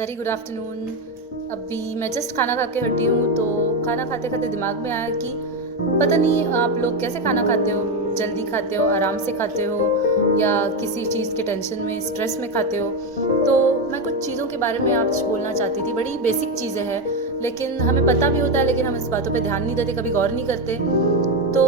Very good afternoon. अभी मैं just खाना खा के हटी हूँ, तो खाना खाते खाते दिमाग में आया कि पता नहीं आप लोग कैसे खाना खाते हो। जल्दी खाते हो, आराम से खाते हो, या किसी चीज़ के टेंशन में, स्ट्रेस में खाते हो। तो मैं कुछ चीज़ों के बारे में आज बोलना चाहती थी। बड़ी बेसिक चीज़ें हैं, लेकिन हमें पता भी होता है, लेकिन हम इस बातों पे ध्यान नहीं देते, कभी गौर नहीं करते। तो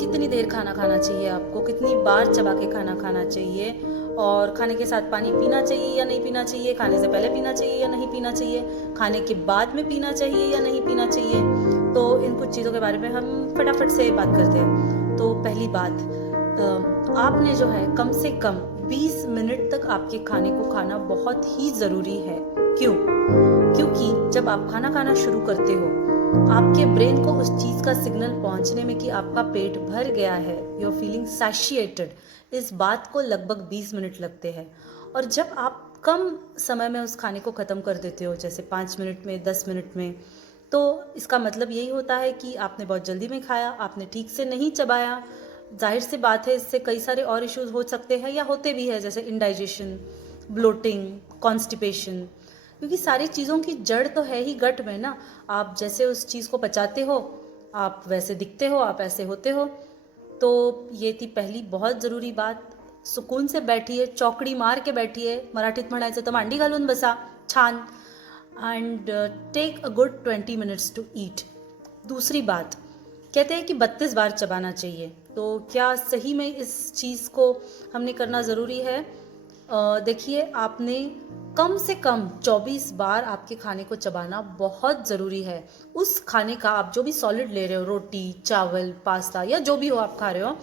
कितनी देर खाना खाना चाहिए आपको, कितनी बार चबा के खाना खाना चाहिए, और खाने के साथ पानी पीना चाहिए या नहीं पीना चाहिए, खाने से पहले पीना चाहिए या नहीं पीना चाहिए, खाने के बाद में पीना चाहिए या नहीं पीना चाहिए। तो इन कुछ चीज़ों के बारे में हम फटाफट से बात करते हैं। तो पहली बात, आपने जो है कम से कम 20 मिनट तक आपके खाने को खाना बहुत ही ज़रूरी है। क्यों? क्योंकि जब आप खाना खाना शुरू करते हो, आपके ब्रेन को उस चीज़ का सिग्नल पहुंचने में कि आपका पेट भर गया है, यू आर फीलिंग सैटिस्फाइड, इस बात को लगभग 20 मिनट लगते हैं। और जब आप कम समय में उस खाने को ख़त्म कर देते हो, जैसे 5 मिनट में, 10 मिनट में, तो इसका मतलब यही होता है कि आपने बहुत जल्दी में खाया, आपने ठीक से नहीं चबाया। जाहिर सी बात है, इससे कई सारे और इश्यूज हो सकते हैं या होते भी हैं, जैसे इंडाइजेशन, ब्लोटिंग, कॉन्स्टिपेशन। क्योंकि सारी चीज़ों की जड़ तो है ही गट में ना। आप जैसे उस चीज़ को पचाते हो, आप वैसे दिखते हो, आप ऐसे होते हो। तो ये थी पहली बहुत ज़रूरी बात। सुकून से बैठिए, चौकड़ी मार के बैठिए, मराठीत म्हणायचं तर मांडी घालून बसा छान, and take a good 20 minutes to eat. दूसरी बात, कहते हैं कि 32 बार चबाना चाहिए। तो क्या सही में इस चीज़ को हमने करना ज़रूरी है? देखिए, आपने कम से कम 24 बार आपके खाने को चबाना बहुत ज़रूरी है। उस खाने का, आप जो भी सॉलिड ले रहे हो, रोटी, चावल, पास्ता या जो भी हो आप खा रहे हो,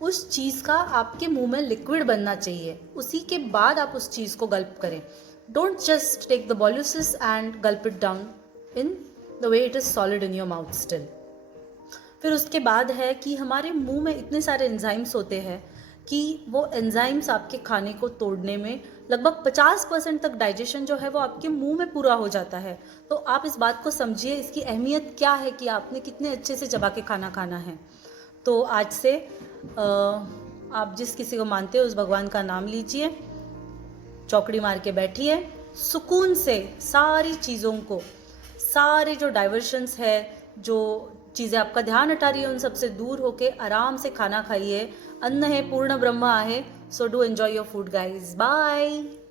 उस चीज़ का आपके मुंह में लिक्विड बनना चाहिए। उसी के बाद आप उस चीज़ को गल्प करें। Don't just take the bolus and gulp it down in the way it is solid in your mouth still. फिर उसके बाद है कि हमारे मुंह में इतने सारे एंजाइम्स होते हैं कि वो एंजाइम्स आपके खाने को तोड़ने में लगभग 50% तक डाइजेशन जो है वो आपके मुंह में पूरा हो जाता है। तो आप इस बात को समझिए, इसकी अहमियत क्या है कि आपने कितने अच्छे से चबा के खाना खाना है। तो आज से आप जिस किसी को मानते हो उस भगवान का नाम लीजिए, चौकड़ी मार के बैठिए, सुकून से सारी चीज़ों को, सारे जो डाइवर्शंस है, जो चीज़ें आपका ध्यान हटा रही है, उन सबसे दूर होके आराम से खाना खाइए। अन्न है पूर्ण ब्रह्म आहे, so do enjoy your food guys. Bye.